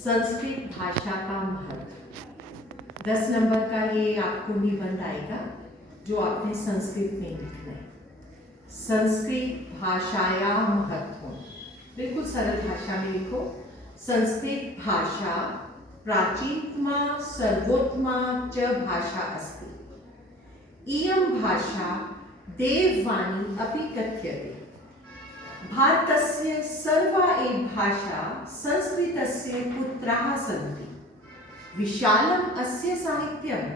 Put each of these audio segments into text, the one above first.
संस्कृत भाषा का महत्व 10 नंबर का ये आपको निबंध आएगा जो आपने संस्कृत में लिखना है। संस्कृत भाषाया महत्व, बिल्कुल सरल भाषा में लिखो। संस्कृत भाषा प्राचीनमा सर्वोत्तमा च भाषा अस्ति। इयं भाषा देववाणी अपि कथ्यते। भारतस्य सर्वा एव भाषा संस्कृतस्य पुत्राः सन्ति। विशालम् अस्य साहित्यं।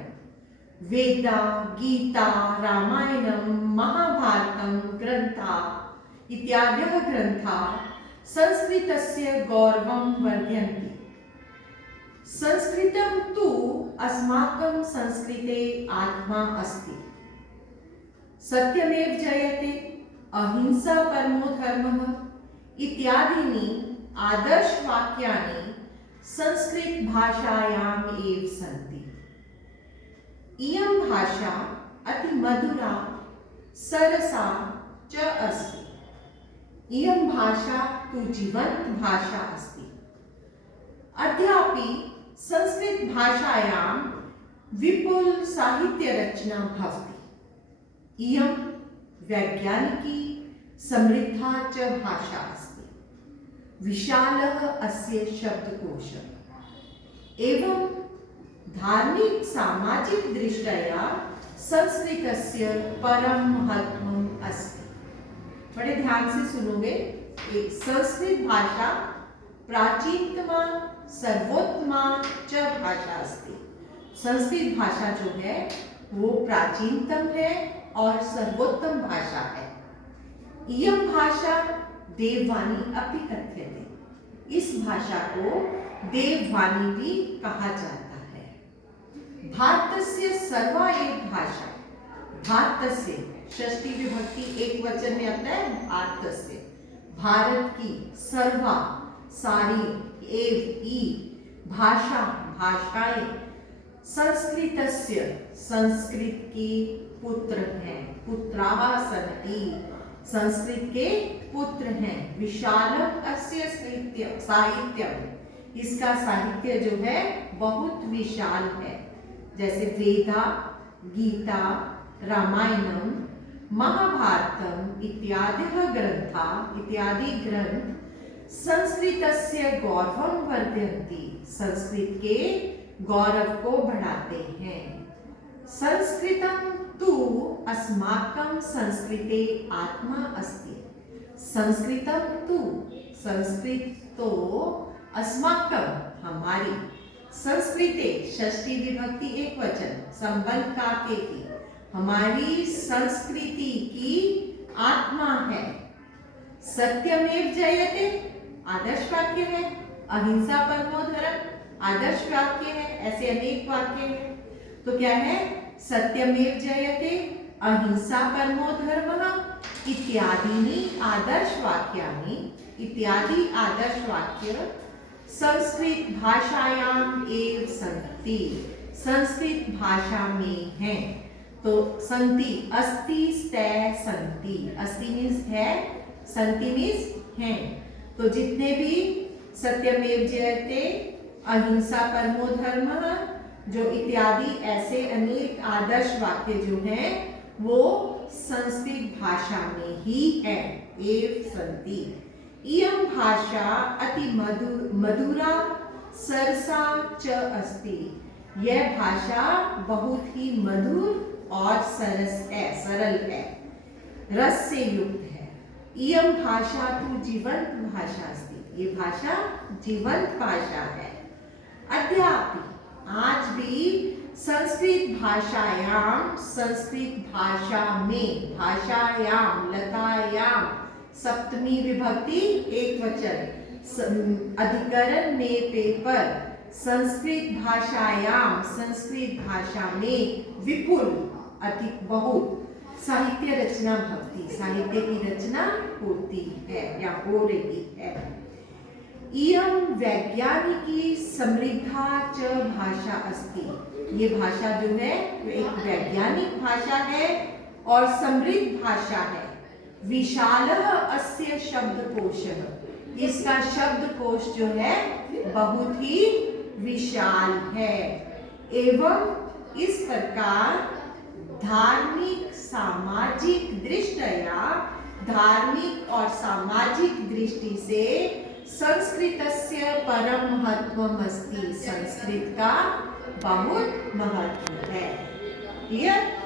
वेदा, गीता, रामायणं, महाभारतं ग्रन्था इत्यादयः ग्रन्थाः संस्कृतस्य गौरवं वर्धयन्ति। संस्कृतं तु अस्माकं संस्कृते आत्मा अस्ति। सत्यमेव जयते, अहिंसा परमो धर्मः इत्यादीनि आदर्शवाक्यानि संस्कृत भाषायाम् एव सन्ति। इयं भाषा अति मधुरा सरसा च अस्ति। इयं भाषा तु जीवंत भाषा अस्ति। अद्यापि संस्कृत भाषायां विपुल साहित्य रचना भवति। इयं वैज्ञानिकी समृद्धा च भाषा अस्ति। विशालः अस्य शब्दकोशः। एवं धार्मिक सामाजिक दृष्ट्या संस्कृतस्य परम महत्वम् अस्ति। बड़े ध्यान से सुनोगे। संस्कृत भाषा प्राचीनतमा सर्वोत्तमा च भाषा अस्ति। संस्कृत भाषा जो है वो प्राचीनतम है और सर्वोत्तम भाषा है। इयं भाषा देववाणी अपि कथ्यते। इस भाषा को देववाणी भी कहा जाता है। भारतस्य सर्वा एव भाषा, भारतस्य षष्ठी विभक्ति एक वचन में आता है भारतस्य, भारत की सर्वा सारी एव ई भाषा भाषाएं संस्कृतस्य संस्कृत की पुत्र हैं, पुत्राः सन्ति, संस्कृत के पुत्र हैं। विशालम अस्य साहित्यम, इसका साहित्य जो है बहुत विशाल है। जैसे वेदा, गीता, रामायणम, महाभारतम इत्यादि ग्रंथा इत्यादि ग्रंथ संस्कृतस्य गौरवं वर्धयन्ति, संस्कृत के गौरव को बढ़ाते हैं। संस्कृतं तु अस्माकं संस्कृते आत्मा अस्ति। संस्कृतं तु, संस्कृत तो अस्माकं हमारी, संस्कृते षष्ठी विभक्ति एक वचन संबंध का के की, हमारी संस्कृति की आत्मा है। सत्यमेव जयते आदर्श वाक्य है। अहिंसा परमो धर्म आदर्श वाक्य है। ऐसे अनेक वाक्य हैं। तो क्या है? सत्यमेव जयते, अहिंसा परमो धर्मः इत्यादीनि आदर्श वाक्यानि, इत्यादि आदर्श वाक्य संस्कृत भाषायाम एव सन्ति, संस्कृत भाषा में है। तो संति, अस्ति स्तै सन्ति, अस्ति मीन्स है, संति मीन्स है। तो जितने भी सत्यमेव जयते, अहिंसा परमो धर्मः जो इत्यादि ऐसे अनेक आदर्श वाक्य जो हैं वो संस्कृत भाषा में ही है। एव सन्ति। इयं भाषा अति मधुरा सरसा च अस्ति। यह भाषा बहुत ही मधुर और सरस है, सरल है, रस से युक्त है। इयं भाषा तु जीवंत भाषा अस्ति। ये भाषा जीवंत भाषा है। अद्यापि आज भी संस्कृत भाषायाम, संस्कृत भाषा में, भाषायाम लतायाम सप्तमी विभक्ति एक वचन अधिकरण में पेपर, संस्कृत भाषायाम, संस्कृत भाषा में विपुल अधिक बहुत साहित्य रचना भवति, साहित्य की रचना होती है या हो रही है। इयं वैज्ञानिकी समृद्धा च भाषा अस्ति। ये भाषा जो है वो एक वैज्ञानिक भाषा है और समृद्ध भाषा है। विशालः अस्य शब्दकोशः, इसका शब्दकोश जो है बहुत ही विशाल है एवं इस प्रकार धार्मिक और सामाजिक दृष्टि से संस्कृतस्य परम महत्वम अस्ति। संस्कृत का बहुत महत्व है। क्लियर?